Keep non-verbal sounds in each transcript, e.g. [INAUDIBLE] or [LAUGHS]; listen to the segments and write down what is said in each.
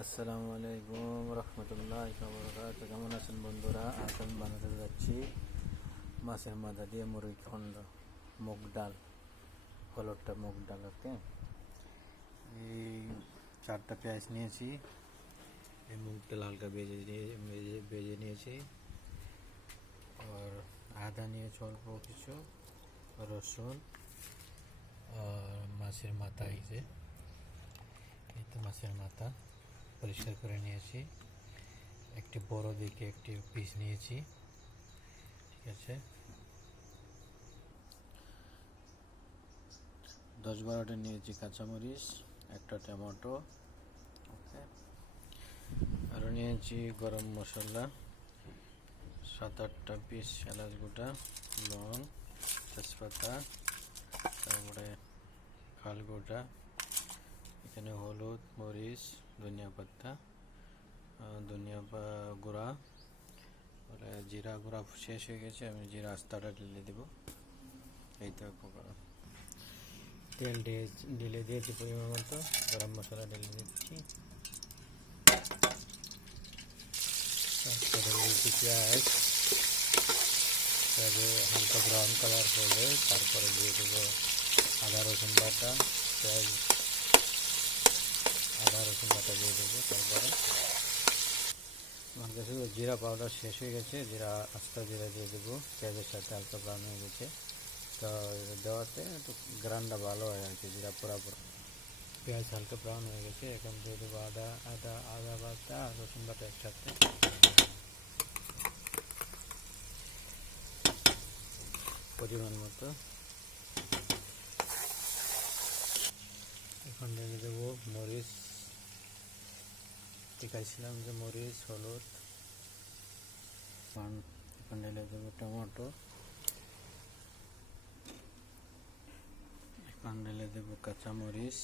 আসসালামু আলাইকুম রহমতুল্লাহ বরকাত কেমন আছেন বন্ধুরা? আমি বানাতে যাচ্ছি। মাছের মাথা দিয়ে মুরগি খণ্ড মুগ ডাল, হলুদটা মুগ ডাল, ওকে? এই চারটা পেঁয়াজ নিয়েছি, এই মুগ ডাল হালকা বেজে নিয়ে বেজে বেজে নিয়েছি। আর আদা নিয়েছি অল্প কিছু, রসুন, আর মাছের মাথা এই যে, এই তো মাছের মাথা। পরিষ্কার করে নিয়েছি। একটি বড় দিকে একটি পিস নিয়েছি। ঠিক আছে? দশ বারোটা নিয়েছি কাঁচামরিচ, একটা টমেটো আরও নিয়েছি গরম মশলা, সাত আটটা পিস এলাচ গোটা লং তেজপাতা, তারপরে খাল গোটা এখানে হলুদ, মরিচ ধনিয়া পাতা ধনিয়া পা- গুঁড়া জিরা গুঁড়া শেষ হয়ে গেছে, আমি জিরা আস্তাটা ঢেলে দেবো। এই তো উপকরণ। তেল ঢেলে দিয়েছি পরিমাণ মতো। গরম মশলা ঢেলে দিচ্ছি। তারপরে দিয়েছি পেঁয়াজ। তবে হালকা ব্রাউন কালার হলে তারপরে দিয়ে দেবো আদা রসুন বাটা। পেঁয়াজ আদা রসুন বাটা দিয়ে দেবো, তারপরে আমার কাছে জিরা পাউডার শেষ হয়ে গেছে, জিরা, আস্তা জিরা দিয়ে দেবো পেঁয়াজের সাথে হালকা ব্রাউন হয়ে গেছে। তো দেওয়াতে একটু গ্রানটা ভালো হয় আর কি, জিরা পুরাপুর পেঁয়াজ হালকা ব্রাউন হয়ে গেছে, এখন দিয়ে দেবো আদা আদা আদা বাটা আর রসুন বাটা একসাথে। পরিমাণ মতো। এখন ঢেলে দেবো মরিচ। দেখাইছিলাম যে মরিচ, হলুদ এখন দেবো টমেটো। এখন ঢেলে দেবো কাঁচা মরিচ।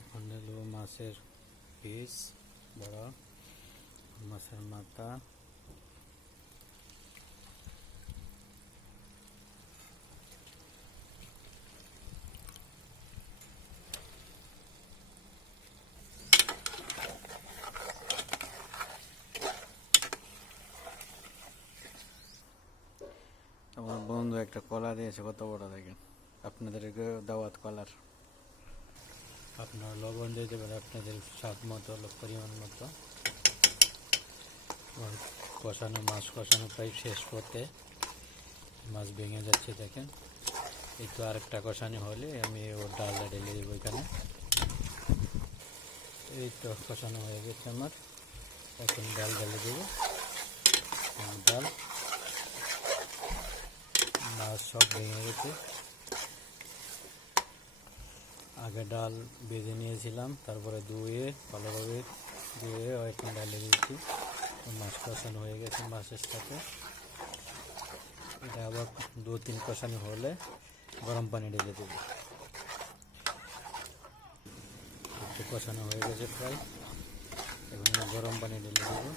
এখন মাছের পিস, বড়, মাছের মাথা আমার বন্ধু একটা কলা দিয়েছে কত বড় দেখেন। আপনাদেরকে দাওয়াত কলার। আপনার লবণ দিয়ে দেবেন আপনাদের স্বাদ মতো পরিমাণ মতো। কষানো, মাছ কষানো প্রায় শেষ করতে মাছ ভেঙে যাচ্ছে, দেখেন। এই একটু আরেকটা কষানি হলে আমি ওর ডালটা ঢেলে দেবো এখানে। এই তো কষানো হয়ে গেছে আমার। এখন ডাল ঢেলে দেবো। এখন ডাল সব ভেঙে গেছে। আগে ডাল বেঁধে নিয়েছিলাম, তারপরে ধুয়ে, ভালোভাবে ধুয়ে এখন ডালে দিয়েছি। মাছ কষানো হয়ে গেছে মাছের সাথে। এটা আবার দু তিন কষানো হলে গরম পানি ঢেলে দেবো। একটু কষানো হয়ে গেছে প্রায়। এখন গরম পানি ঢেলে দেবো।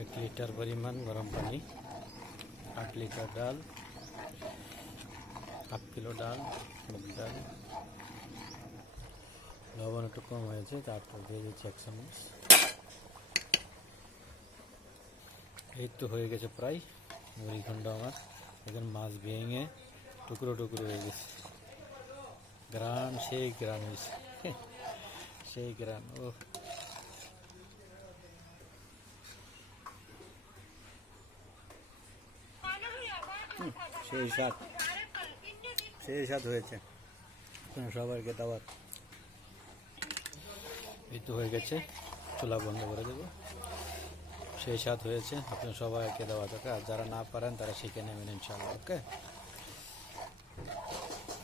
এক লিটার পরিমাণ গরম পানি, আট লিটার ডাল, হাফ কিলো ডাল, মুগ ডাল। লবণ একটু কম হয়েছে, তারপর দিয়ে দিচ্ছি এক চামচ। এই তো হয়ে গেছে প্রায় মুড়ি খণ্ড আমার। এখন মাছ ভেঙে টুকরো টুকরো হয়ে গেছে। গ্রাম সেই গ্রাম হয়েছে। [LAUGHS] সেই গ্রাম ও সেই স্বাদ সেই স্বাদ হয়েছে। সবাইকে দাওয়াত? এই তো হয়ে গেছে, চুলা বন্ধ করে দেবো। সেই স্বাদ হয়েছে আপনার সবাইকে দেওয়া থাকে আর যারা না পারেন, তারা শিখে নেবেন ইনশাল্লাহ ওকে?